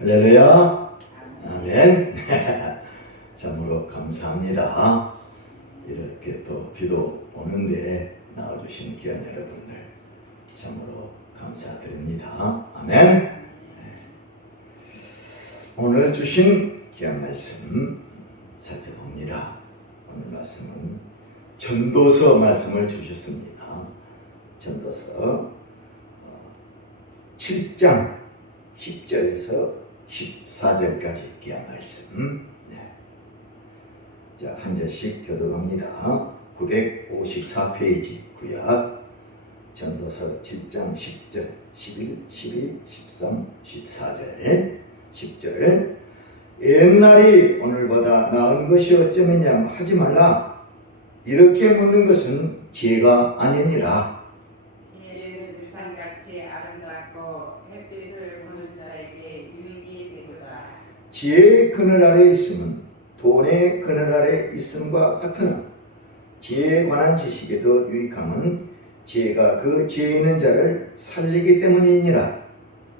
할렐루야. 아멘. 참으로 감사합니다. 이렇게 또 비도 오는데 나와주신 귀한 여러분들 참으로 감사드립니다. 아멘. 오늘 주신 귀한 말씀 살펴봅니다. 오늘 말씀은 전도서 말씀을 주셨습니다. 전도서 7장 10절에서 14절까지 귀한 말씀. 자, 한 절씩 교독합니다. 954페이지 구약 전도서 7장 10절, 11, 12, 13, 14절, 10절. 옛날이 오늘보다 나은 것이 어쩌느냐 하지 말라. 이렇게 묻는 것은 지혜가 아니니라. 지혜는 유산같이 아름답고 햇빛을 보는 자에게 유익이 되도다. 지혜의 그늘 아래 있음은 돈의 그늘 아래 있음과 같으나 지혜에 관한 지식에도 유익함은 지혜가 그 지혜 있는 자를 살리기 때문이니라.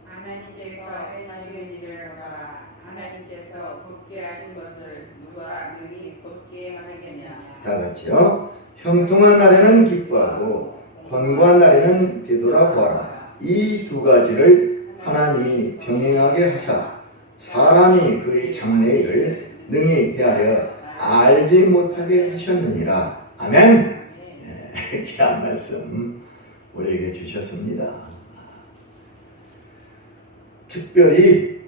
하나님께서 하시는 일을 봐라. 하나님께서 곧게 하신 것을 누가 능히 곧게 하겠느냐. 다 같이요. 형통한 날에는 기뻐하고 권고한 날에는 되돌아보아라. 이 두 가지를 하나님이 병행하게 하사 사람이 그의 장래일을 능히 헤아려 알지 못하게 하셨느니라. 아멘. 귀한 말씀 우리에게 주셨습니다. 특별히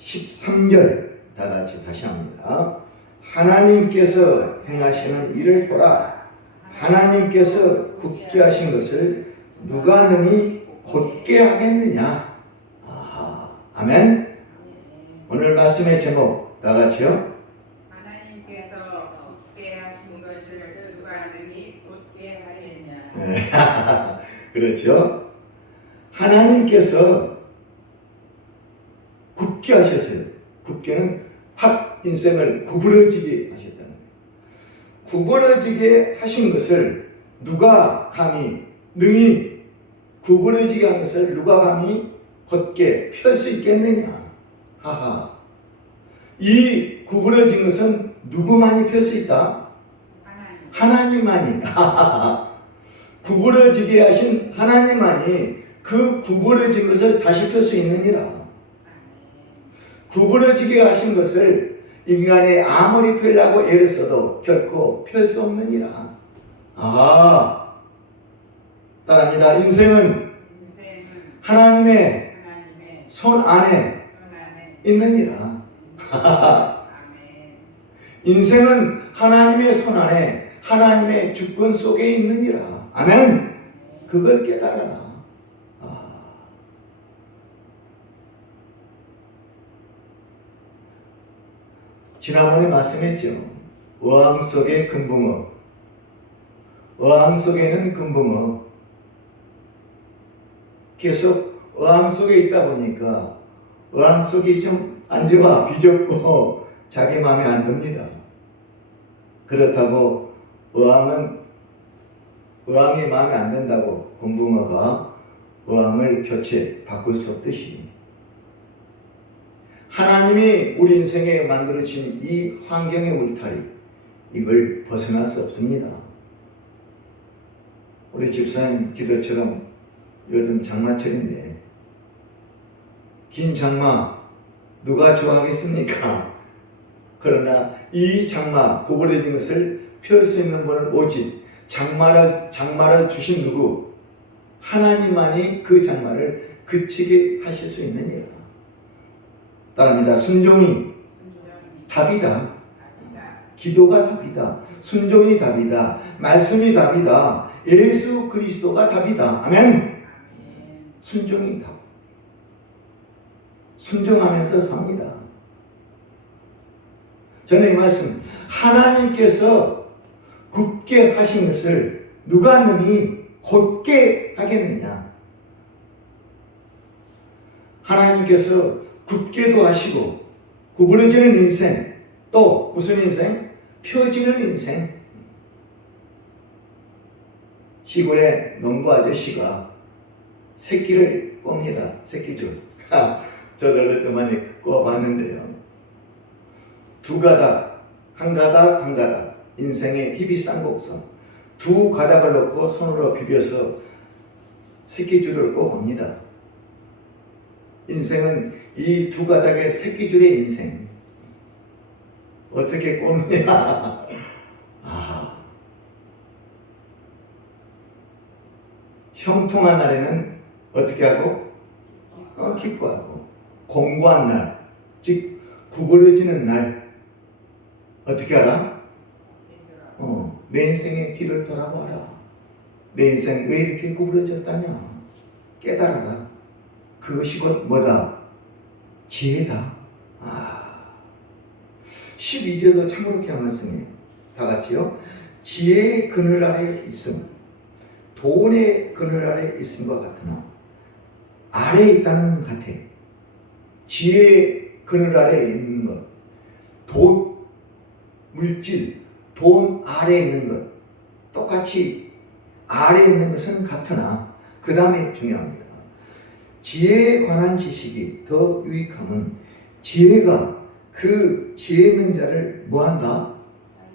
13절 다 같이 다시 합니다. 하나님께서 행하시는 일을 보라. 하나님께서 굳게 하신 것을 누가 능히 곧게 하겠느냐. 아하. 아멘. 오늘 말씀의 제목 다 같이요. 하나님께서 곧게 하신 것을 누가 능히 곧게 하겠냐. 그렇죠. 하나님께서 굳게 하셨어요. 굳게는 확 인생을 구부러지게 하셨다는 거예요. 구부러지게 하신 것을 누가 감히 능히 구부러지게 한 것을 누가 감히 곧게 펼 수 있겠느냐. 하하. 이 구부러진 것은 누구만이 펼 수 있다? 하나님만이. 구부러지게 하신 하나님만이 그 구부러진 것을 다시 펼 수 있느니라. 구부러지게 하신 것을 인간이 아무리 펴려고 애를 써도 결코 펼 수 없느니라. 따라합니다. 인생은 하나님의 손 안에 있느니라. 인생은 하나님의 손 안에 하나님의 주권 속에 있느니라. 아멘. 그걸 깨달아라. 지난번에 말씀했죠. 어항 속에 금붕어. 어항 속에는 금붕어. 계속 어항 속에 있다 보니까 어항 속이 좀 안좁아 비좁고 자기 마음에 안 듭니다. 그렇다고 어항이 마음에 안 든다고 금붕어가 어항을 교체 바꿀 수 없듯이 하나님이 우리 인생에 만들어진 이 환경의 울타리, 이걸 벗어날 수 없습니다. 우리 집사님 기도처럼 요즘 장마철인데 긴 장마 누가 좋아하겠습니까? 그러나 이 장마 구부러진 것을 펼 수 있는 분은 오직 장마를 주신 누구? 하나님만이 그 장마를 그치게 하실 수 있느니라. 따라합니다. 순종이 답이다. 기도가 답이다. 순종이 답이다. 말씀이 답이다. 예수 그리스도가 답이다. 아멘. 순종이 답. 순종하면서 삽니다. 저는 이 말씀, 하나님께서 굳게 하신 것을 누가 능히 곧게 하겠느냐. 하나님께서 굳게도 하시고 구부러지는 인생, 또 무슨 인생? 펴지는 인생. 시골에 농부 아저씨가 새끼를 꼽니다. 새끼줄. 저도 어릴 때 많이 꿔봤는데요. 두 가닥, 한 가닥, 한 가닥. 인생의 희비쌍곡선. 두 가닥을 놓고 손으로 비벼서 새끼줄을 꼽습니다. 인생은 이 두 가닥의 새끼줄의 인생. 어떻게 꼽느냐? 형통한 날에는 어떻게 하고? 기뻐하고. 공고한 날, 즉 구부러지는 날 어떻게 하라? 내 인생의 뒤를 돌아봐라. 내 인생 왜 이렇게 구부러졌다냐? 깨달아라. 그것이 곧 뭐다? 지혜다. 12절도 참으로 귀한 말씀이에요. 다 같이요. 지혜의 그늘 아래 있음, 돈의 그늘 아래 있음과 같으나, 아래에 있다는 것 같아. 지혜의 그늘 아래에 있는 것, 돈, 물질, 돈 아래에 있는 것, 똑같이 아래에 있는 것은 같으나, 그 다음에 중요합니다. 지혜에 관한 지식이 더 유익함은 지혜가 그 지혜 있는 자를 뭐한다?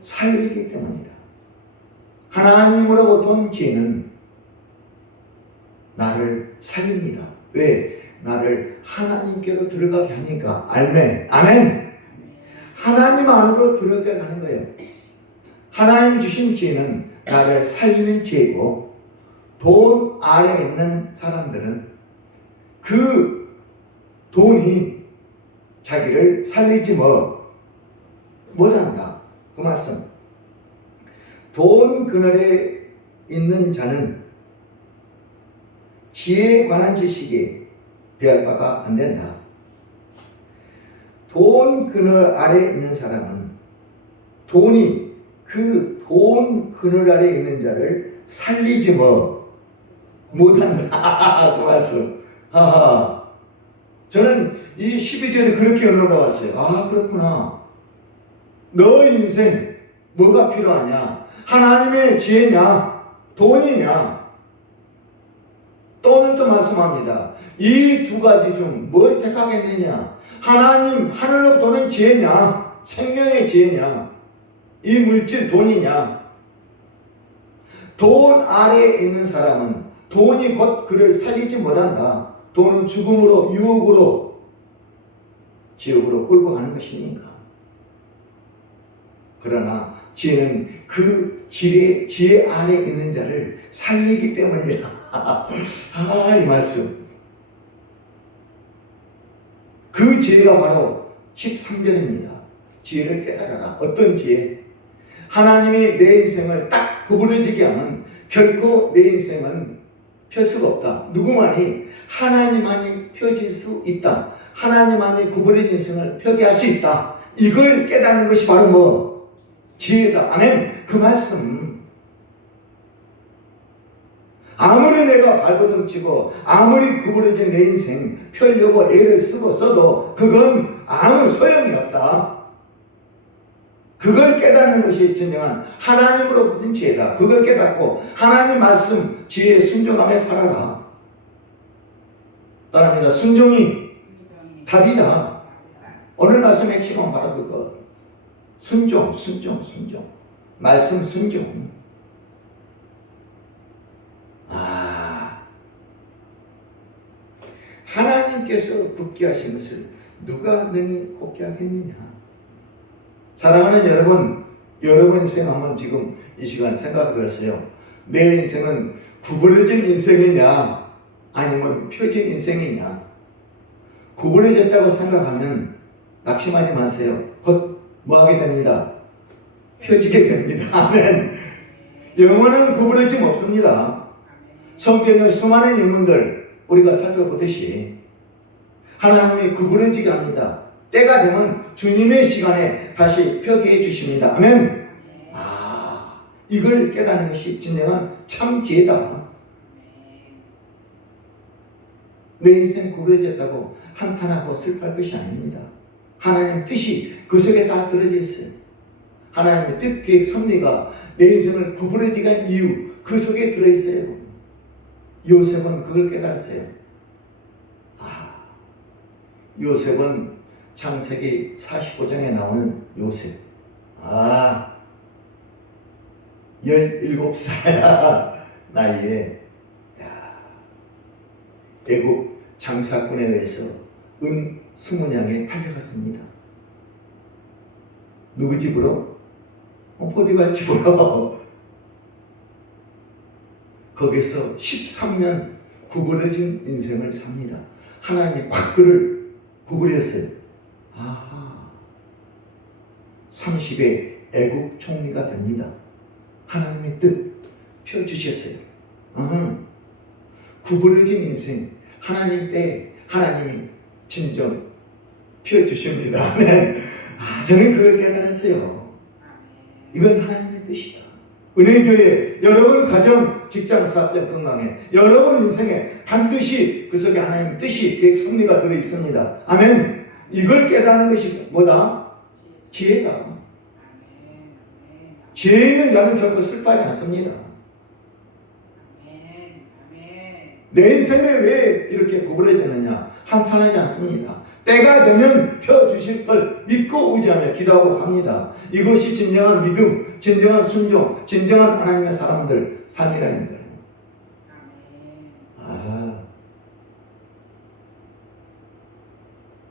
살리기 때문이다. 하나님으로부터 온 지혜는 나를 살립니다. 왜? 나를 하나님께로 들어가게 하니까. 아멘. 하나님 안으로 들어가게 하는 거예요. 하나님 주신 지혜는 나를 살리는 지혜고, 돈 아래에 있는 사람들은 그 돈이 자기를 살리지 못한다. 그 말씀. 돈 그늘에 있는 자는 지혜에 관한 지식에 배울 바가 안 된다. 돈 그늘 아래에 있는 사람은 돈이 그 돈 그늘 아래에 있는 자를 살리지 못한다. 그 말씀. 저는 이 12절에 그렇게 올라왔어요. 그렇구나. 너 인생 뭐가 필요하냐? 하나님의 지혜냐? 돈이냐? 또는 또 말씀합니다. 이 두 가지 중 뭘 택하겠느냐? 하나님 하늘로부터 오는 지혜냐? 생명의 지혜냐? 이 물질 돈이냐? 돈 아래에 있는 사람은 돈이 곧 그를 살리지 못한다. 돈은 죽음으로, 유혹으로, 지옥으로 끌고 가는 것이니까. 그러나 지혜는 그 지혜 아래에 있는 자를 살리기 때문이다. 이 말씀. 그 지혜가 바로 13절입니다. 지혜를 깨달아라. 어떤 지혜? 하나님이 내 인생을 딱 구부러지게 하면 결코 내 인생은 펼 수가 없다. 누구만이? 하나님만이 펴질 수 있다. 하나님만이 구부러진 인생을 펴게 할 수 있다. 이걸 깨닫는 것이 바로 지혜다. 아멘. 그 말씀. 아무리 내가 발버둥 치고 아무리 구부러진 내 인생 펴려고 애를 써도 그건 아무 소용이 없다. 그걸 깨닫는 것이 진정한 하나님으로부터 지혜다. 그걸 깨닫고 하나님 말씀 지혜에 순종하며 살아라. 따라합니다. 순종이 답이다. 오늘 말씀의 핵심은 바로 그거. 순종. 말씀 순종. 하나님께서 굳게 하신 것을 누가 능히 곱게 하겠느냐? 사랑하는 여러분 인생 한번 지금 이 시간 생각해 보세요. 내 인생은 구부러진 인생이냐? 아니면 펴진 인생이냐? 구부러졌다고 생각하면 낙심하지 마세요. 곧 뭐 하게 됩니다? 펴지게 됩니다. 아멘. 영혼은 구부러짐 없습니다. 성경의 수많은 인물들 우리가 살펴보듯이 하나님이 구부러지게 합니다. 때가 되면 주님의 시간에 다시 펴게 해주십니다. 아멘. 이걸 깨닫는 것이 진정한 참 지혜다. 내 인생 구부러졌다고 한탄하고 슬퍼할 것이 아닙니다. 하나님 뜻이 그 속에 다 들어져 있어요. 하나님의 뜻, 계획, 섭리가 내 인생을 구부러지게 한 이유 그 속에 들어있어요. 요셉은 그걸 깨달았어요. 요셉은 창세기 45장에 나오는 요셉. 17살 나이에 애국 장사꾼에 의해서 은 20냥에 팔려갔습니다. 누구 집으로? 포디발 집으로. 거기서 13년 구부러진 인생을 삽니다. 하나님이 콱 그를 구부렸어요. 30의 애국 총리가 됩니다. 하나님의 뜻 펴주셨어요. 구부러진 인생, 하나님 때 하나님이 진정 펴주십니다. 네. 저는 그걸 깨달았어요. 이건 하나님의 뜻이다. 은혜교회 여러분 가정, 직장, 사업자 건강에 여러분 인생에 반드시 그 속에 하나님의 뜻이 계획 섭리가 들어있습니다. 아멘. 이걸 깨닫는 것이 뭐다? 지혜다. 지혜 있는 자는 결코 슬퍼하지 않습니다. 내 인생에 왜 이렇게 구부러졌느냐? 한탄하지 않습니다. 때가 되면 펴주실 걸 믿고 의지하며 기도하고 삽니다. 이것이 진정한 믿음, 진정한 순종, 진정한 하나님의 사람들 삶이라니까요.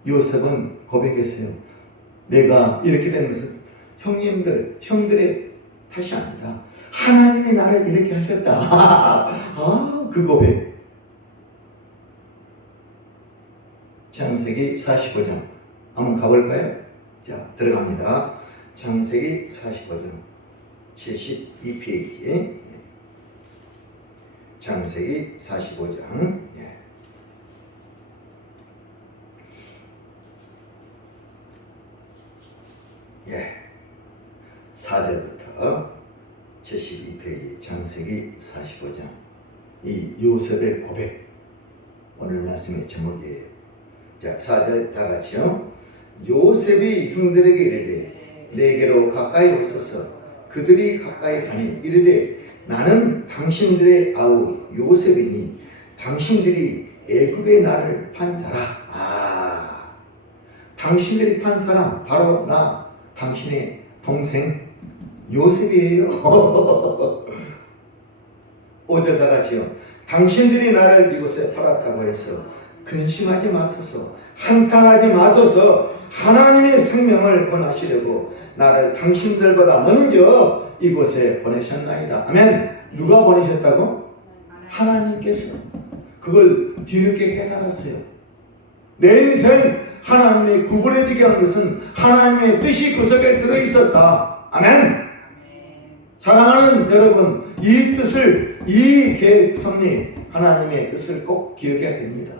요셉은 고백했어요. 내가 이렇게 된 것은 형들의 탓이 아니다. 하나님이 나를 이렇게 하셨다. 그 고백. 창세기 45장 한번 가볼까요? 자, 들어갑니다. 창세기 45장 72페이지. 창세기 45장. 예. 4절부터 72페이지 창세기 45장. 이 요셉의 고백. 오늘 말씀의 제목이에요. 자, 4절 다 같이요. 요셉이 형들에게 이르되 내게로 가까이 오소서. 그들이 가까이 가니 이르되 나는 당신들의 아우 요셉이니 당신들이 애굽의 나를 판 자라. 당신들이 판 사람 바로 나 당신의 동생 요셉이에요. 5절 다 같이요. 당신들이 나를 이곳에 팔았다고 해서 근심하지 마소서. 한탄하지 마소서. 하나님의 생명을 권하시려고 나를 당신들보다 먼저 이곳에 보내셨나이다. 아멘. 누가 보내셨다고? 하나님께서. 그걸 뒤늦게 깨달았어요. 내 인생 하나님의 구부러지게 한 것은 하나님의 뜻이 그 속에 들어있었다. 아멘. 사랑하는 여러분, 이 뜻을, 이 계획 섭리, 하나님의 뜻을 꼭 기억해야 됩니다.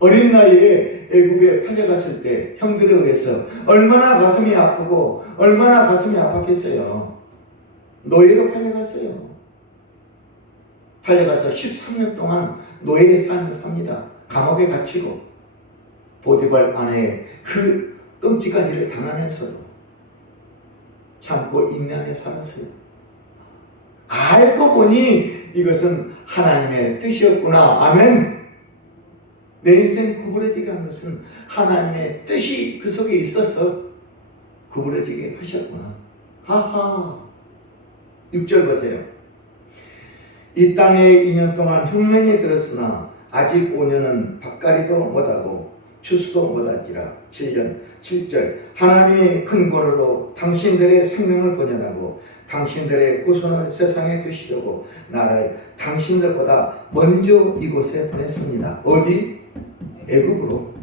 어린 나이에 애굽에 팔려갔을 때 형들에 의해서 얼마나 가슴이 아프고 얼마나 가슴이 아팠겠어요. 노예로 팔려갔어요. 팔려가서 13년 동안 노예의 삶을 삽니다. 감옥에 갇히고 보디발 아내의 그 끔찍한 일을 당하면서도 참고 인내하며 살았어요. 알고 보니 이것은 하나님의 뜻이었구나. 아멘. 내 인생 구부러지게 한 것은 하나님의 뜻이 그 속에 있어서 구부러지게 하셨구나. 하하. 6절 보세요. 이 땅에 2년 동안 흉년이 들었으나 아직 5년은 밭가리도 못하고 추수도 못할지라. 7절 하나님이 큰 권으로 당신들의 생명을 번연하고 당신들의 후손을 세상에 두시려고 나를 당신들보다 먼저 이곳에 보냈습니다. 어디? 애굽으로.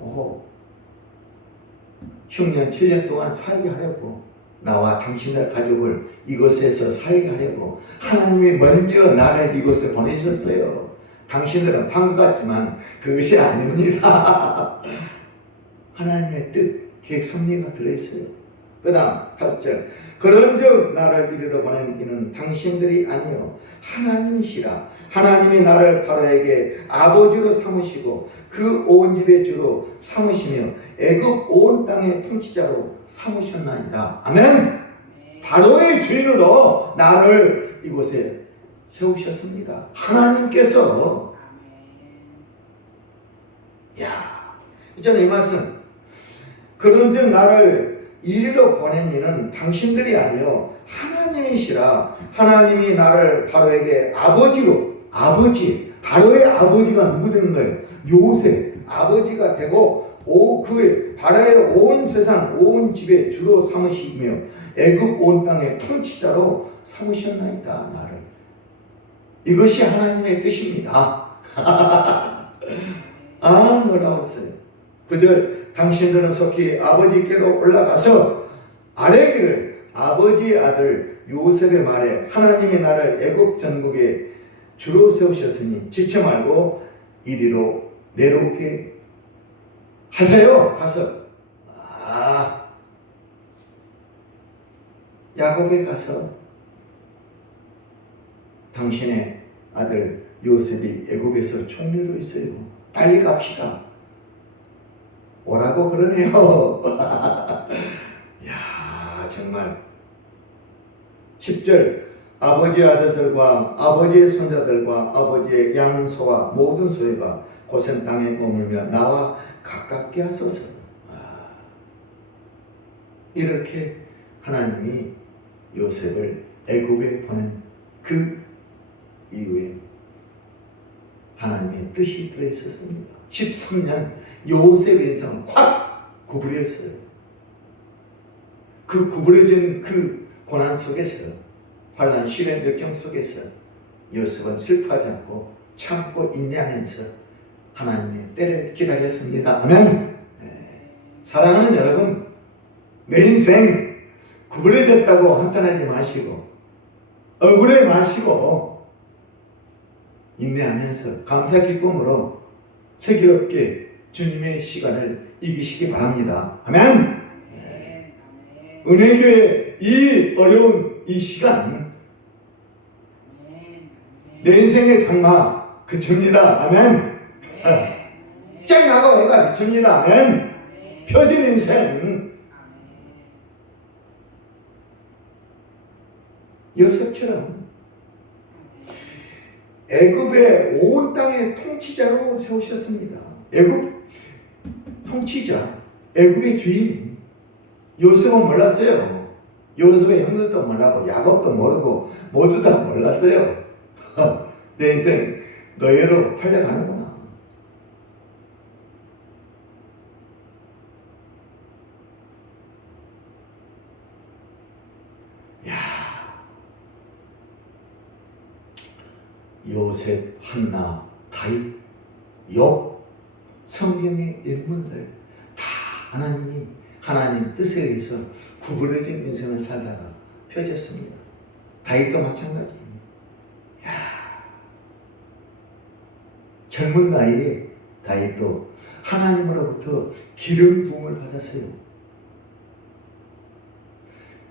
흉년 7년 동안 살게 하려고 나와 당신의 가족을 이곳에서 살게 하려고 하나님이 먼저 나를 이곳에 보내셨어요. 당신들은 판 것 같지만 그것이 아닙니다. 하나님의 뜻, 계획, 섭리가 들어있어요. 그 다음 8절 그런즉 나를 이리로 보낸 이는 당신들이 아니요 하나님이시라. 하나님이 나를 바로에게 아버지로 삼으시고 그 온 집의 주로 삼으시며 애굽 온 땅의 통치자로 삼으셨나이다. 아멘. 바로의 주인으로 나를 이곳에 세우셨습니다. 하나님께서 야, 있잖아요, 이 말씀. 그런즉 나를 이리로 보낸 이는 당신들이 아니요 하나님이시라. 하나님이 나를 바로에게 바로의 아버지가 누구 되는 거예요? 요셉 아버지가 되고 그의 바로의 온 세상 온 집에 주로 삼으시며 애굽 온 땅의 통치자로 삼으셨나이다. 나를. 이것이 하나님의 뜻입니다. 아, 놀라웠어요. 9절 당신들은 속히 아버지께로 올라가서 아뢰기를 아버지의 아들 요셉의 말에 하나님이 나를 애굽 전국에 주로 세우셨으니 지체 말고 이리로 내려오게 하세요. 가서 야곱에 가서 당신의 아들 요셉이 애굽에서 총리로 있어요. 빨리 갑시다. 오라고 그러네요. 야, 정말 10절 아버지의 아들들과 아버지의 손자들과 아버지의 양소와 모든 소유가 고센 땅에 머물며 나와 가깝게 하소서. 이렇게 하나님이 요셉을 애굽에 보낸 그 이후에 하나님의 뜻이 들어있었습니다. 13년 요셉의 인생은 확 구부렸어요. 그 구부러진 그 고난 속에서 환난 시련 역경 속에서 요셉은 슬퍼하지 않고 참고 인내하면서 하나님의 때를 기다렸습니다. 아멘. 사랑하는 여러분, 내 인생 구부러졌다고 한탄하지 마시고 억울해 마시고 인내하면서 감사 기쁨으로 슬기롭게 주님의 시간을 이기시기 바랍니다. 아멘. 은혜교회 이 어려운 이 시간 내 인생의 장마 그칩니다. 아멘. 쨍하고 해가 비칩니다. 아멘. 펴진 인생 요셉처럼 애굽의 온 땅의 통치자로 세우셨습니다. 애굽 통치자, 애굽의 주인. 요셉은 몰랐어요. 요셉의 형들도 몰라고 야곱도 모르고 모두 다 몰랐어요. 내 인생 너희로 팔려가는구나. 요셉, 한나, 다윗, 욥, 성경의 인물들 다 하나님 뜻에 의해서 구부러진 인생을 살다가 펴졌습니다. 다윗도 마찬가지입니다. 젊은 나이에 다윗도 하나님으로부터 기름 부음을 받았어요.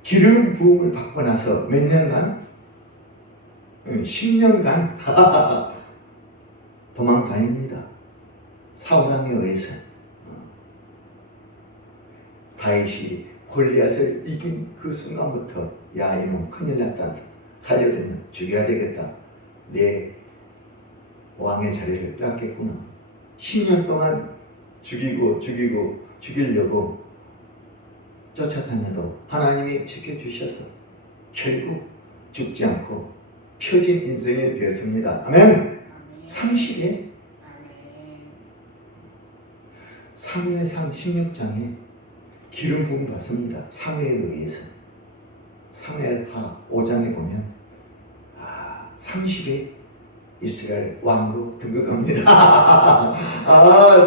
기름 부음을 받고 나서 몇 년간? 10년간 도망 다닙니다. 사울왕에 의해서. 다윗이 골리앗을 이긴 그 순간부터 야, 이놈 큰일 났다. 살려두면 죽여야 되겠다. 내 왕의 자리를 뺏겠구나. 10년 동안 죽이려고 쫓아다녀도 하나님이 지켜주셔서 결국 죽지 않고 펴진 인생이 되었습니다. 아멘. 30에 사무엘상 16장에 기름 부음 받습니다. 사무엘에 의해서. 사무엘하 5장에 보면 30에 이스라엘 왕으로 등극합니다.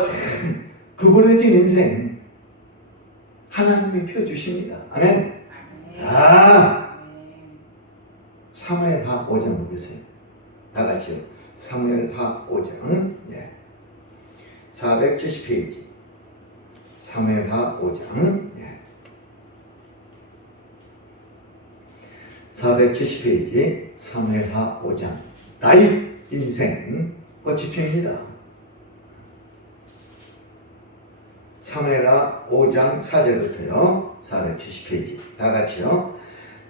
참 구부러진 인생 하나님이 펴주십니다. 아멘. 사무엘하 5장 보겠어요. 다 같이요. 사무엘하 5장 470페이지 사무엘하 5장 470페이지 사무엘하 5장 다윗 인생 꽃이 핍니다. 사무엘하 5장 4절부터요. 470페이지 다 같이요.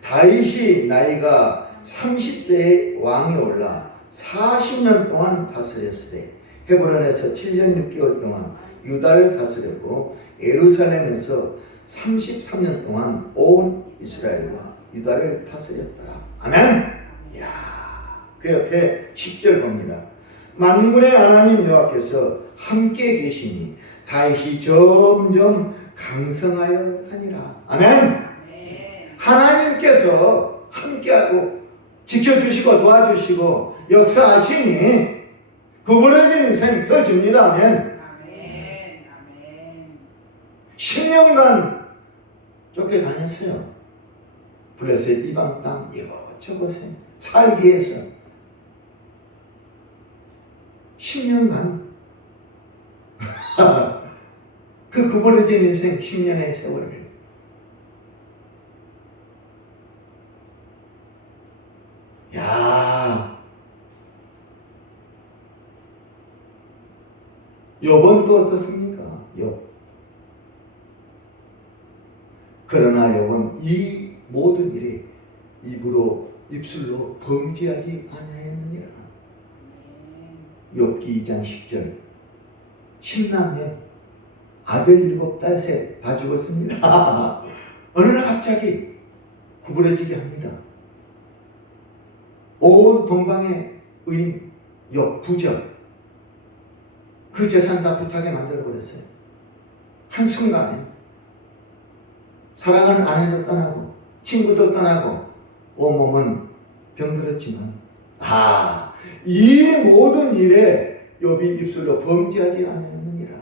다윗이 나이가 30세에 왕이 올라 40년 동안 다스렸을 때 헤브론에서 7년 6개월 동안 유다를 다스렸고 예루살렘에서 33년 동안 온 이스라엘과 유다를 다스렸더라. 아멘. 이야, 그 옆에 10절 봅니다. 만군의 하나님 여호와께서 함께 계시니 다윗이 점점 강성하여 하니라. 아멘. 하나님께서 함께하고 지켜주시고 도와주시고 역사하시니 구부러진 인생 펴줍니다. 아멘. 10년간 쫓겨다녔어요. 블레셋 이방 땅 이것저것에 살기 위해서 10년간 그 구부러진 인생 10년의 세월을 야, 욥은 또 어떻습니까? 욥. 그러나 욥은 이 모든 일에 입술로 범죄하지 아니하였느니라. 욥기 2장 10절. 10남매 아들 7셋 다 죽었습니다. 어느 날 갑자기 구부러지게 합니다. 온 동방의 의인 욥 부적 그 재산 다 부탁에 만들어버렸어요. 한순간에 사랑하는 아내도 떠나고 친구도 떠나고 온몸은 병들었지만 이 모든 일에 욥이 입술로 범죄하지 않았느니라.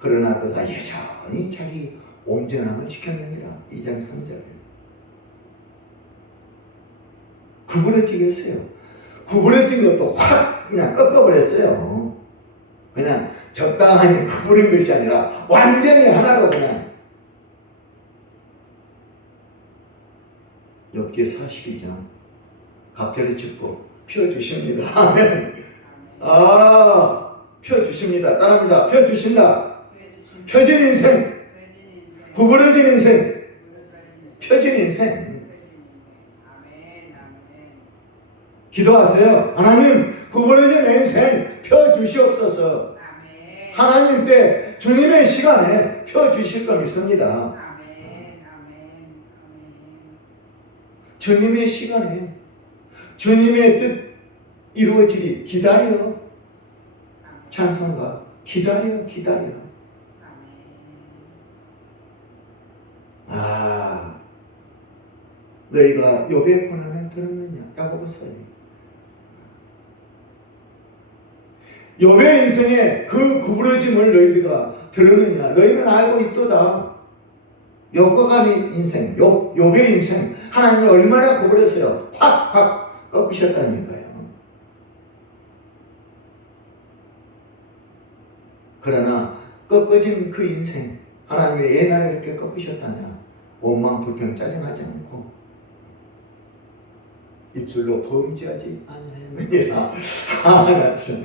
그러나 그가 여전히 자기 온전함을 지켰느니라. 2장 3절. 구부러지겠어요. 구부러진 것도 확 그냥 꺾어버렸어요. 그냥 적당하니 구부린 것이 아니라 완전히 하나로 그냥. 욥기 42장 갑절의 축복 펴주십니다. 아멘. 펴주십니다. 따라합니다. 펴주신다. 펴진 인생, 구부러진 인생, 펴진 인생. 기도하세요. 하나님, 구부러진 내 인생 펴주시옵소서. 하나님 때 주님의 시간에 펴주실 거 믿습니다. 주님의 시간에 주님의 뜻 이루어지기 기다려. 찬송가 기다려. 너희가 욥의 고난을 들었느냐? 야고보서에 욥의 인생에 그 구부러짐을 너희가 들었느냐? 너희는 알고 있도다. 욥과 같은 인생, 욥의 인생 하나님이 얼마나 구부렸어요. 확 꺾으셨다니까요. 그러나 꺾어진 그 인생 하나님이 왜 나를 이렇게 꺾으셨다냐? 원망 불평 짜증하지 않고 입술로 범죄하지 않느니라. 나 참.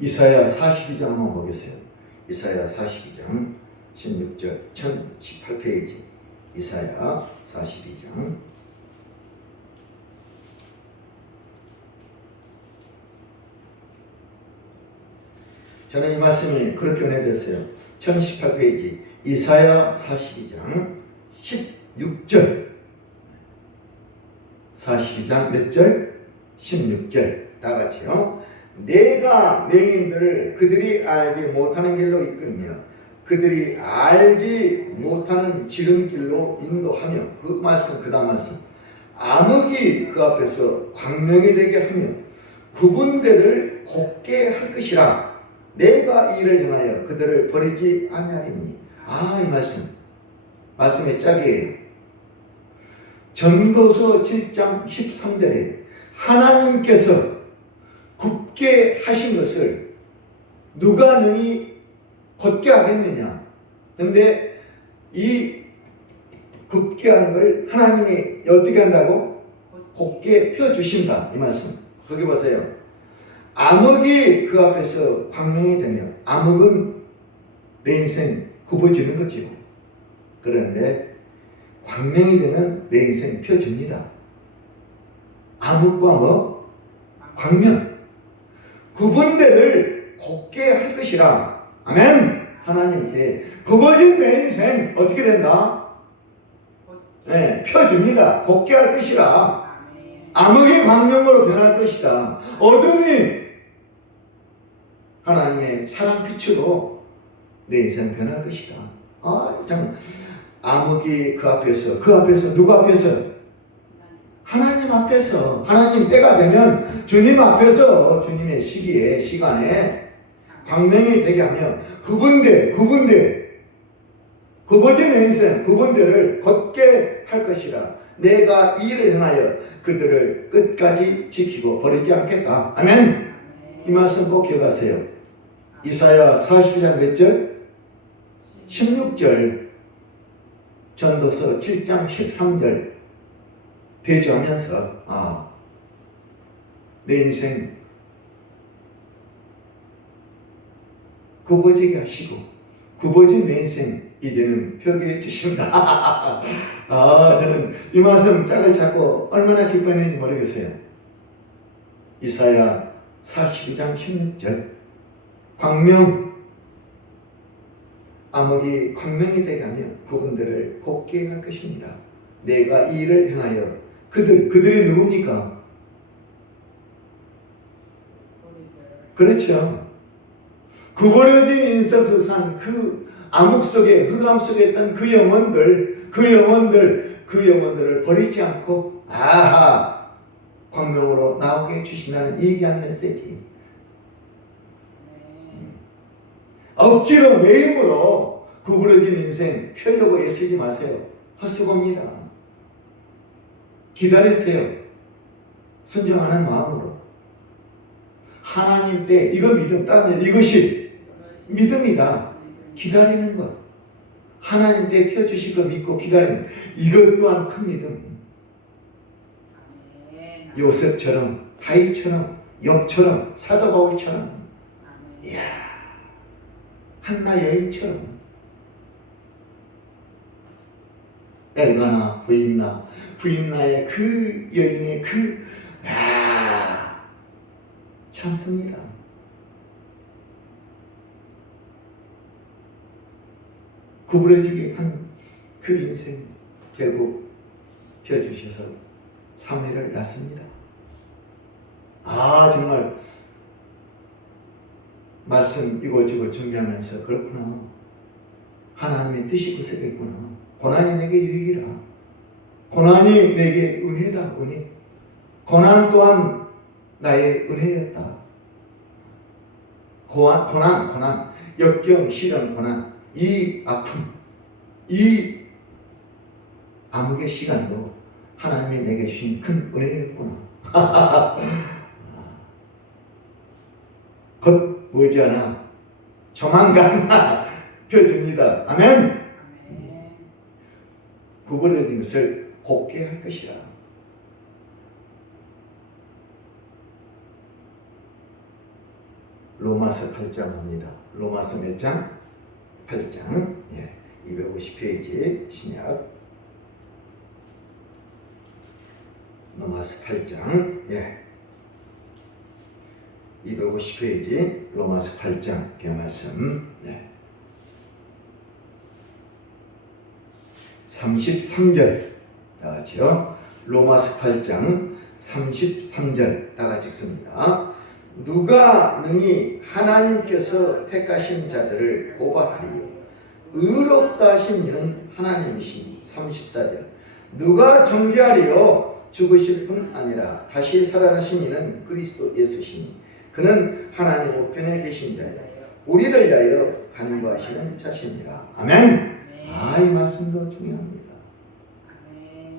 이사야 42장 한번 보겠어요. 이사야 42장 16절 1018페이지 이사야 42장 저는 이 말씀이 그렇게 은혜됐어요. 1018페이지 이사야 42장 16절 42장 몇 절? 16절 다같이요. 내가 맹인들을 그들이 알지 못하는 길로 이끌며 그들이 알지 못하는 지름길로 인도하며 그 말씀 그 다음 말씀 암흑이 그 앞에서 광명이 되게 하며 구분대를 곱게 할 것이라. 내가 이를 행하여 그들을 버리지 아니하리니. 이 말씀의 짝이에요. 전도서 7장 13절에 하나님께서 굳게 하신 것을 누가 능히 걷게 하겠느냐. 근데 이 굳게 하는 걸 하나님이 어떻게 한다고? 곧게 펴주신다. 이 말씀. 거기 보세요. 암흑이 그 앞에서 광명이 되며, 암흑은 내 인생 굽어지는 거지요. 그런데 광명이 되면 내 인생 펴집니다. 암흑과 뭐? 광명. 구분대를 곱게 할 것이라. 아멘. 하나님께 굽어진 내 인생 어떻게 된다? 네, 펴줍니다. 곱게 할 것이라. 암흑의 광명으로 변할 것이다. 어둠이 하나님의 사랑 빛으로 내 인생 변할 것이다. 아, 참 암흑이 그 앞에서 누구 앞에서? 하나님 앞에서. 하나님 때가 되면 주님 앞에서 주님의 시기에 시간에 광명이 되게 하며 구분된 인생 구분대를 걷게 할 것이라. 내가 이 일을 행하여 그들을 끝까지 지키고 버리지 않겠다. 아멘. 이 말씀 꼭 기억하세요. 이사야 40장 몇 절? 16절. 전도서 7장 13절 대조하면서 내 인생 굽어지게 하시고 굽어진 내 인생 이제는 펴게 주신다. 저는 이 말씀 짝을 잡고 얼마나 기뻐했는지 모르겠어요. 이사야 42장 16절 광명 암흑이 광명이 되게 하며 그분들을 곱게 할 것입니다. 내가 이 일을 행하여 그들이 누굽니까? 그렇죠. 구부러진 인생 속에 산 그 암흑 속에 흑암 속에 있던 그 영혼들을 버리지 않고 광명으로 나오게 해주신다는 얘기하는 메시지. 억지로 내 힘으로 구부러진 인생 펴려고 애쓰지 마세요. 헛수고입니다. 기다리세요. 순종하는 마음으로. 하나님 때 이거 믿음 따르면 이것이 믿음이다. 기다리는 것. 하나님 때 펴주실 거 믿고 기다리는 이것 또한 큰 믿음. 요셉처럼 다윗처럼 욥처럼 사도 바울처럼 이야 한나 여인처럼 엘가나 부인나의 그 여인의 참습니다. 구부러지게 한 그 인생 결국 펴주셔서 3회를 낳습니다. 정말 말씀 이곳저곳 준비하면서 그렇구나. 하나님의 뜻이 구색했구나. 고난이 내게 유익이라. 고난이 내게 은혜다. 은혜. 고난 또한 나의 은혜였다. 고난, 역경, 시련, 고난, 이 아픔, 이 암흑의 시간도 하나님이 내게 주신 큰 은혜였구나. 곧 머지않아 조만간 펴줍니다. 아멘. 구부러진 것을 곱게 할 것이라. 로마서 8장 합니다. 로마서 몇 장? 8장. 250페이지 신약. 로마서 8장. 250페이지 로마서 8장 그 말씀. 33절 다같이요. 로마서 8장 33절 다같이 읽습니다. 누가 능히 하나님께서 택하신 자들을 고발하리요. 의롭다 하신 이는 하나님이시니. 34절. 누가 정죄하리요. 죽으실 뿐 아니라 다시 살아나신 이는 그리스도 예수시니. 그는 하나님 우편에 계신 자요 우리를 위하여 간구하시는 자신이라. 아멘. 이 말씀도 중요합니다.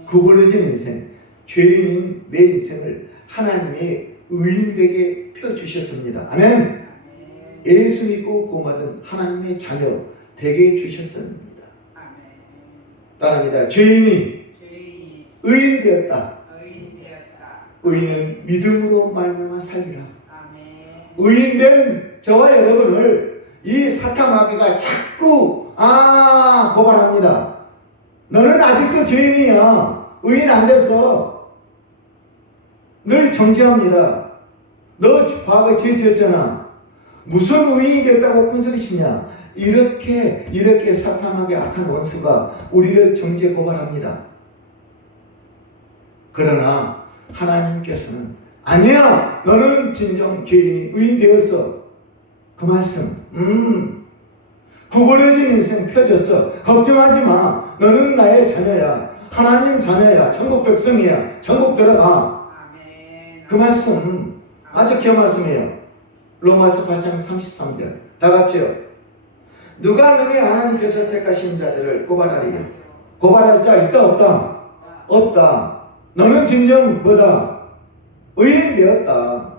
구부러진 인생, 죄인인 내 인생을 하나님의 의인되게 펴주셨습니다. 아멘. 예수 믿고 구원받은 하나님의 자녀 되게 해주셨습니다. 따라합니다. 죄인이 의인 되었다. 의인은 믿음으로 말미암아 살리라. 의인된 저와 여러분을 이 사탄 마귀가 자꾸 고발합니다. 너는 아직도 죄인이야. 의인 안 됐어. 늘 정죄합니다. 너 과거에 죄 지었잖아. 무슨 의인이 됐다고 큰소리치냐. 이렇게 사탄하게 악한 원수가 우리를 정죄 고발합니다. 그러나 하나님께서는 아니야. 너는 진정 죄인이 의인 되었어. 그 말씀. 구부러진 인생 펴졌어. 걱정하지 마. 너는 나의 자녀야. 하나님 자녀야. 천국 백성이야. 천국 들어가. 아멘. 그 말씀 아주 귀한 말씀이에요. 로마서 8장 33절 다 같이요. 누가 너희 하나님께서 택하신 자들을 고발하리요. 고발할 자 있다 없다? 없다. 너는 진정 뭐다? 의인 되었다.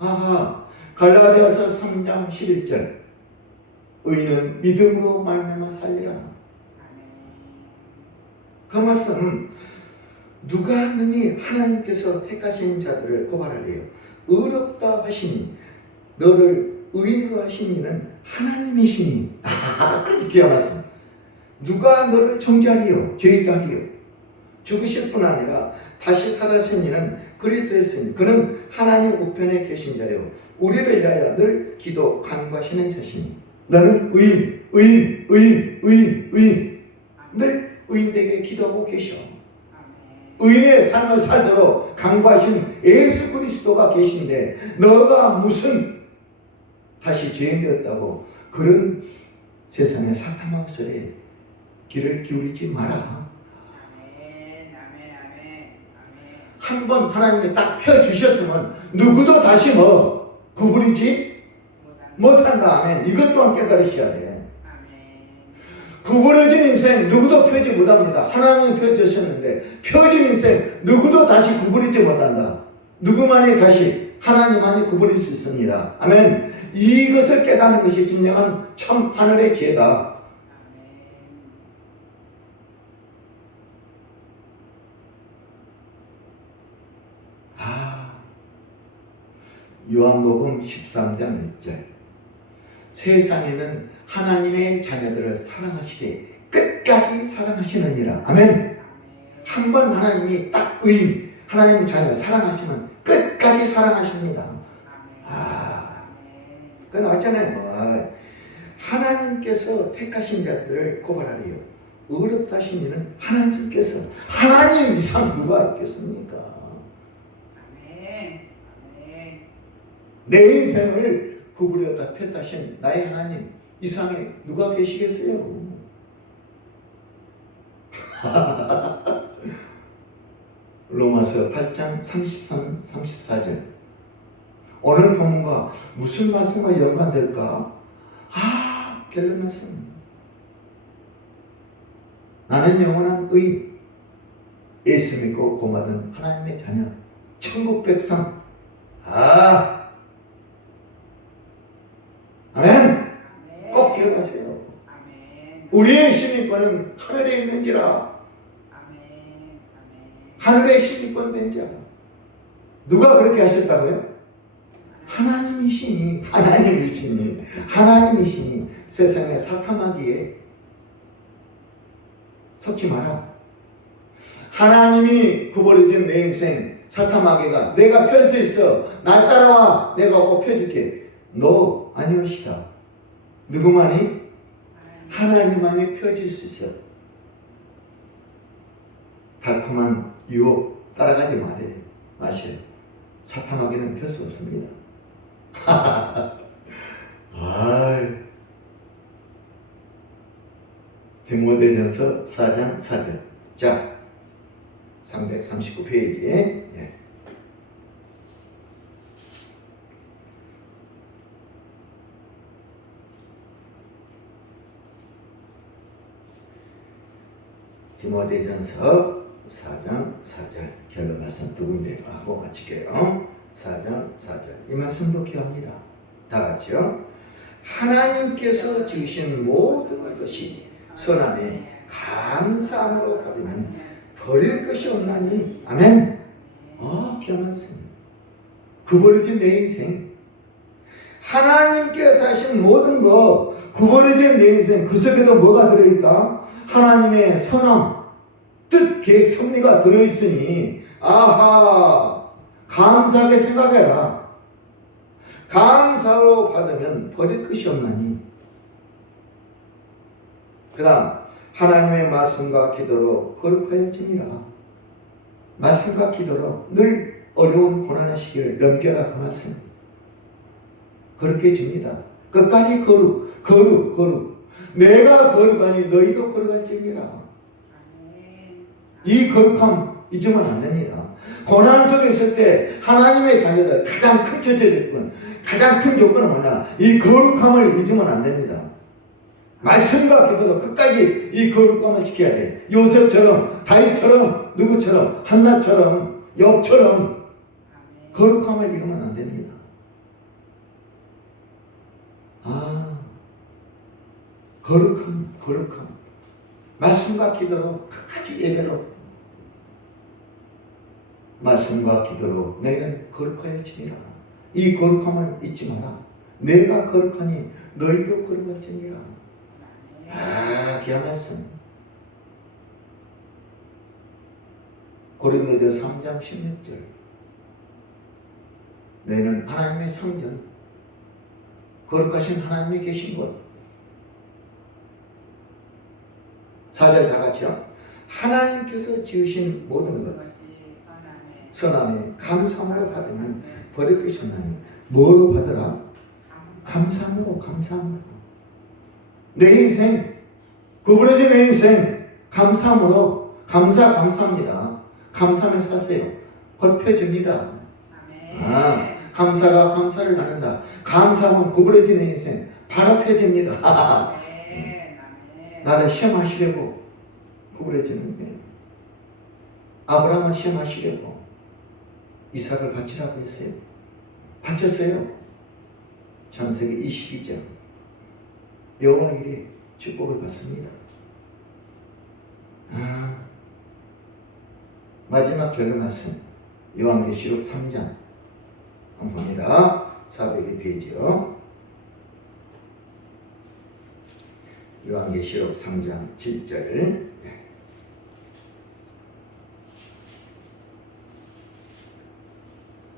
아하. 갈라디아서 3장 11절 의인은 믿음으로 말미암아 살리라. 그 말씀 누가 하느니 하나님께서 택하신 자들을 고발하래요. 의롭다 하시니 너를 의인으로 하신 이는 하나님이시니. 그렇게 귀한 말씀. 누가 너를 정죄하리요 죄인하리요. 죽으실 뿐 아니라 다시 살아신 이는 그리스도였으니 그는 하나님 우편에 계신 자요 우리를 위하여 늘 기도 간구하시는 자시니. 너는 의인 늘 의인에게 기도하고 계셔. 의인의 삶을 살도록 간구하신 예수 그리스도가 계신데 너가 무슨 다시 죄인 되었다고 그런 세상의 사탐한 소리에 귀를 기울이지 마라. 한번 하나님이 딱 펴주셨으면 누구도 다시 구부리지 못한다. 아멘. 이것 또한 깨달으셔야 돼. 구부러진 인생 누구도 펴지 못합니다. 하나님이 펴주셨는데 펴진 인생 누구도 다시 구부리지 못한다. 누구만이 다시 하나님만이 구부릴 수 있습니다. 아멘. 이것을 깨닫는 것이 진정한 참 하늘의 지혜다. 요한복음 13장 1절 세상에는 하나님의 자녀들을 사랑하시되 끝까지 사랑하시느니라. 아멘. 한번 하나님이 딱 의인 하나님의 자녀를 사랑하시면 끝까지 사랑하십니다. 그건 어쩌나요? 하나님께서 택하신 자들을 고발하리요. 의롭다 하신 이는 하나님께서. 하나님 이상 누가 있겠습니까? 내 인생을 구부렸다 폈다 하신 나의 하나님 이상에 누가 계시겠어요? 로마서 8장 33, 34절 오늘 본문과 무슨 말씀과 연관될까? 결론 말씀. 나는 영원한 의인 예수 믿고 구원받은 하나님의 자녀 천국 백성. 아멘. 꼭 기억하세요. 우리의 시민권은 하늘에 있는지라. 하늘의 시민권 된 자. 누가 그렇게 하셨다고요? 하나님이시니 세상에 사탐하기에 속지 마라. 하나님이 구버려진 내 인생 사탐하기가 내가 펼 수 있어. 날 따라와. 내가 꼭 펴줄게. 너 아니오시다. 누구만이? 하나님만이 펴질 수 있어. 달콤한 유혹 따라가지 마세요. 사탐하기는 펼 수 없습니다. 디모데전서 4장 4절. 자, 339페이지에 디모데전서 4장 4절 결론 말씀 두 군데 하고 마칠게요. 4장 4절 이 말씀도 기억합니다. 다 같이요. 하나님께서 주신 모든 것이 선함에 감사함으로 받으면 버릴 것이 없나니. 아멘. 귀한 말씀. 구버려진 내 인생 하나님께서 하신 모든 거 구버려진 내 인생 그 속에도 뭐가 들어있다? 하나님의 선함, 뜻, 계획, 섭리가 들어있으니 아하, 감사하게 생각해라. 감사로 받으면 버릴 것이 없나니. 그 다음 하나님의 말씀과 기도로 거룩하여지니라. 말씀과 기도로 늘 어려운 고난의 시기를 넘겨라. 그 말씀. 그렇게 해줍니다. 끝까지 거룩. 내가 거룩하니 너희도 거룩할지니라. 이 거룩함 잊으면 안 됩니다. 고난 속에 있을 때 하나님의 자녀들 가장 큰 조건, 가장 큰 조건은 뭐냐? 이 거룩함을 잊으면 안 됩니다. 말씀과 기도도 끝까지 이 거룩함을 지켜야 돼. 요셉처럼, 다윗처럼, 누구처럼, 한나처럼, 욥처럼 거룩함을 잃으면 안 됩니다. 거룩함. 말씀과 기도로 끝까지 예배로. 말씀과 기도로 너희는 거룩하여지니라. 이 거룩함을 잊지 마라. 내가 거룩하니 너희도 거룩할지니라. 귀한 말씀. 고린도서 3장 16절. 너희는 하나님의 성전, 거룩하신 하나님이 계신 곳. 4절 다 같이요. 하나님께서 지으신 모든 것 선함에 감사함으로 받으면 버릴 것이 없나니. 뭐로 받으라? 감사함으로. 내 인생, 구부러진 내 인생 감사함으로. 감사합니다. 감사하면 사세요. 곧 펴집니다. 감사가 감사를 나눈다. 감사하면 구부러진 내 인생 바로 펴집니다. 나를 시험하시려고 구부러지는 거예요. 아브라함은 시험하시려고 이삭을 바치라고 했어요. 바쳤어요. 창세기 22장. 여호와 이래 축복을 받습니다. 마지막 결론 말씀. 요한계시록 3장 한번 봅니다. 402페이지요. 요한계시록 3장 7절.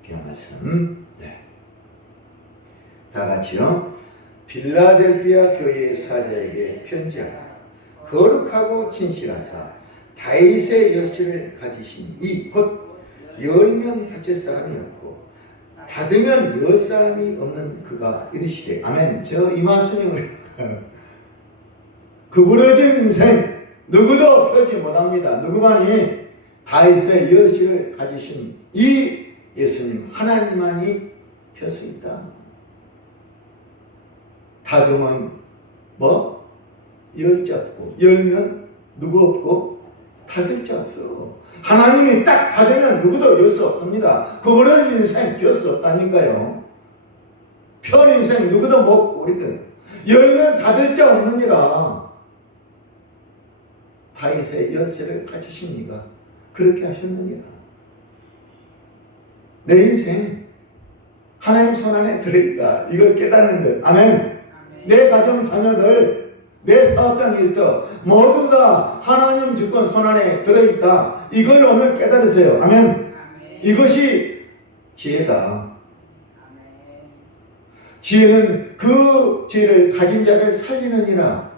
귀한 말씀. 다 같이요. 빌라델비아 교회의 사자에게 편지하라. 거룩하고 진실하사 다윗의 열쇠를 가지신 이 곧 열면 닫힐 사람이 없고 닫으면 열 사람이 없는 그가 이르시되. 아멘. 이 말씀이 구부러진 인생 누구도 펴지 못합니다. 누구만이 다윗의 열쇠를 가지신 이 예수님 하나님만이 펼 수 있다. 닫으면 열 자 없고 열면 누구 없고 닫을 자 없어. 하나님이 딱 닫으면 누구도 열 수 없습니다. 구부러진 인생 펼 수 없다니까요. 편 인생 누구도 못 고르거든. 열면 닫을 자 없느니라. 다윗의 열쇠를 가지신 이가 그렇게 하셨느니라. 내 인생 하나님 손 안에 들어있다. 이걸 깨닫는 것. 아멘. 내 가정 자녀들, 내 사업장 일터 모두 다 하나님 주권 손 안에 들어있다. 이걸 오늘 깨달으세요. 아멘. 이것이 지혜다. 지혜는 그 지혜를 가진 자를 살리느니라.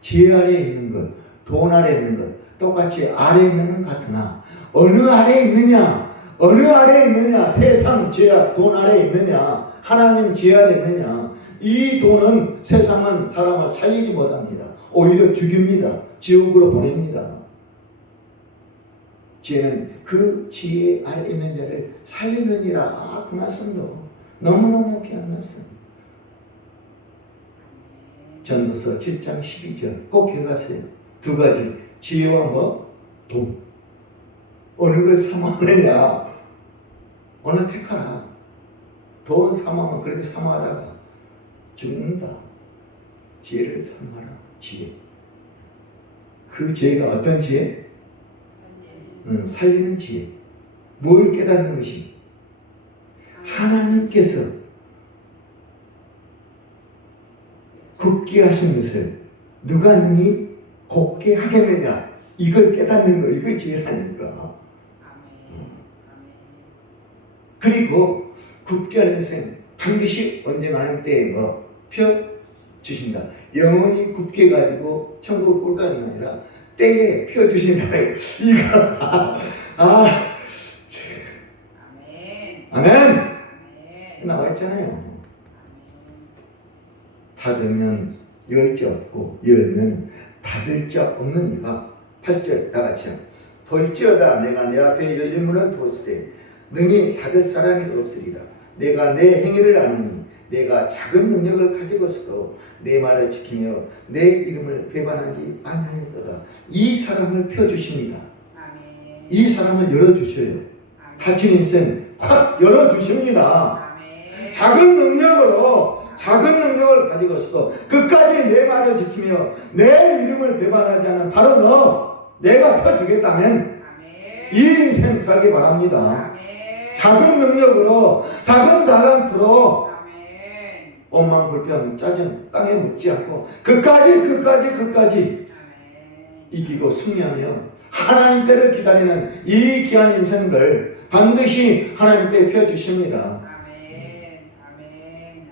지혜 아래에 있는 것, 돈 아래에 있는 것 똑같이 아래에 있는 것 같으나 어느 아래에 있느냐? 어느 아래에 있느냐? 세상 지혜, 돈 아래에 있느냐? 하나님 지혜 아래에 있느냐? 이 돈은 세상은 사람을 살리지 못합니다. 오히려 죽입니다. 지옥으로 보냅니다. 지혜는 그 지혜 아래에 있는 자를 살리느니라. 그 말씀도 너무너무 귀한 말씀. 전도서 7장 12절 꼭 기억하세요. 두 가지. 지혜와 돈. 어느 걸 사모하느냐. 어느 택하라. 돈 사모하면 그렇게 사모하다가 죽는다. 지혜를 사모하라. 지혜. 그 지혜가 어떤 지혜? 살리는 지혜. 뭘 깨닫는 것이? 하나님께서 굳게 하신 것을 누가 능히 곱게 하겠느냐. 이걸 깨닫는 거, 이거 지혜라니까. 아멘. 그리고 굳게 하는 인생 반드시 언젠가 하는 때에 뭐 펴 주신다. 영원히 굳게 가지고 천국 꼴 가는 게 아니라 때에 펴 주신다. 이거 아 아멘. 아멘. 아멘. 나와 있잖아요. 닫으면 열 자 없고 열면 닫을 자 없는 이가 8절 다 같이요. 볼지어다 내가 내 앞에 열린 문을 두었을 때 능히 닫을 사람이 없으리라. 내가 내 행위를 아느니 내가 작은 능력을 가지고서도 내 말을 지키며 내 이름을 배반하지 아니하였도다. 이 사람을 펴주십니다. 아멘. 이 사람을 열어주셔요. 아멘. 닫힌 인생 확 열어주십니다. 아멘. 작은 능력을 가지고서도 끝까지 내 말을 지키며 내 이름을 배반하지 않은 바로 너 내가 펴주겠다면 아멘. 이 인생 살기 바랍니다. 아멘. 작은 능력으로 작은 달란트로 아멘. 원망 불평 짜증 땅에 묻지 않고 끝까지 아멘. 이기고 승리하며 하나님 때를 기다리는 이 귀한 인생들 반드시 하나님 때 펴주십니다. 아멘. 아멘. 아멘.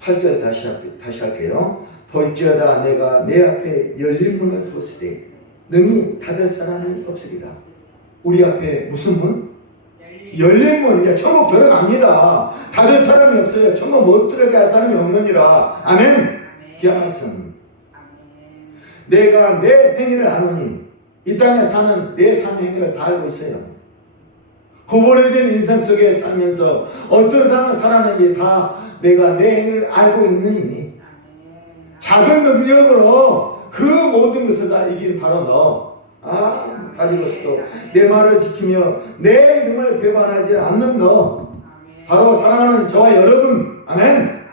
아멘. 8절 다시 할게요. 볼지어다 내가 내 앞에 열린 문을 두었을 때 능히 닫을 사람이 없으리라. 우리 앞에 무슨 문? 열린 문. 이제 천국 들어갑니다. 닫을 사람이 없어요. 천국 못 들어갈 사람이 없느니라. 아멘. 귀한 말씀. 아멘. 내가 내 행위를 아노니 이 땅에 사는 내 삶 행위를 다 알고 있어요. 구분해진 인생 속에 살면서 어떤 삶을 살았는지 다 내가 내 행위를 알고 있느니 작은 능력으로 그 모든 것을 다 이긴 바로 너 가지고서도 내 말을 지키며 내 이름을 배반하지 않는 너 바로 사랑하는 저와 여러분. 아멘.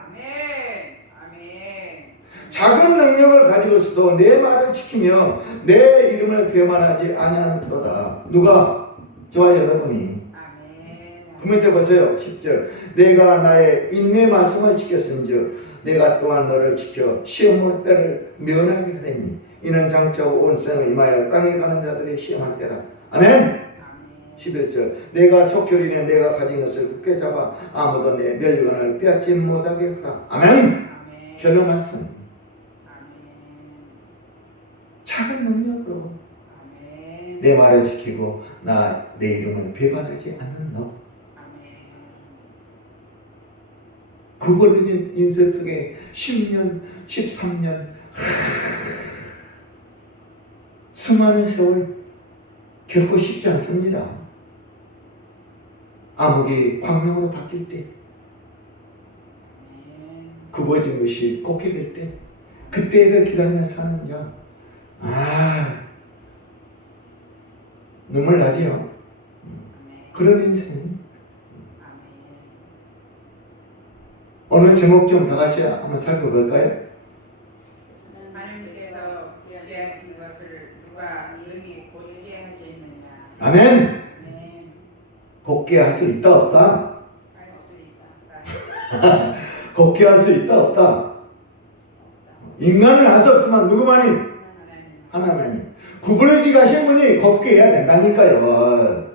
아멘. 작은 능력을 가지고서도 내 말을 지키며 내 이름을 배반하지 아니하는 너다. 누가? 저와 여러분이. 코멘트 보세요. 10절. 내가 나의 인내 말씀을 지켰은즉 내가 또한 너를 지켜 시험의 때를 면하게 하리니 이는 장차 온 생을 임하여 땅에 가는 자들의 시험할 때라. 아멘. 11절. 내가 속결이네 내가 가진 것을 굳게 잡아 아무도 내 멸류관을 빼앗지 못하게 하라. 아멘. 결론 말씀. 작은 능력으로 내 말을 지키고 내 이름을 배반하지 않는 너. 구부러진 인생 속에 10년, 13년 수많은 세월 결코 쉽지 않습니다. 암흑이 광명으로 바뀔 때 굽어진 것이 꺾게 될 때 그때를 기다리며 사는 자 눈물 나지요. 그런 인생. 오늘 제목 좀 다 같이 한번 살펴볼까요? 하나님께서 기대하신 것을 누가 능히 곧게 하겠느냐. 아멘. 곱게 할 수 있다 없다? 할 수 있다. 곱게 할 수 있다 없다? 인간은 할 수 없지만 누구만이? 하나님만이. 구부러지게 하신 분이 곱게 해야 된다니까요.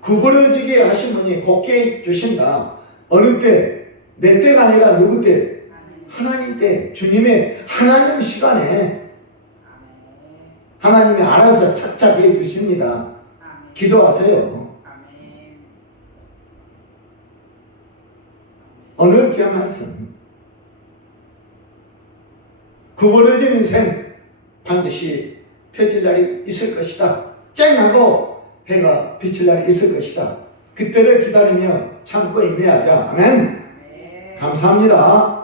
구부러지게 하신 분이 곱게 주신다. 어느 때? 내 때가 아니라 누구 때? 하나님 때. 주님의 하나님 시간에 하나님이 알아서 착착 해 주십니다. 기도하세요. 오늘 귀한 말씀. 구부러진 인생 반드시 펴질 날이 있을 것이다. 쨍하고 해가 비칠 날이 있을 것이다. 그때를 기다리며 참고 인내하자. 아멘. 감사합니다.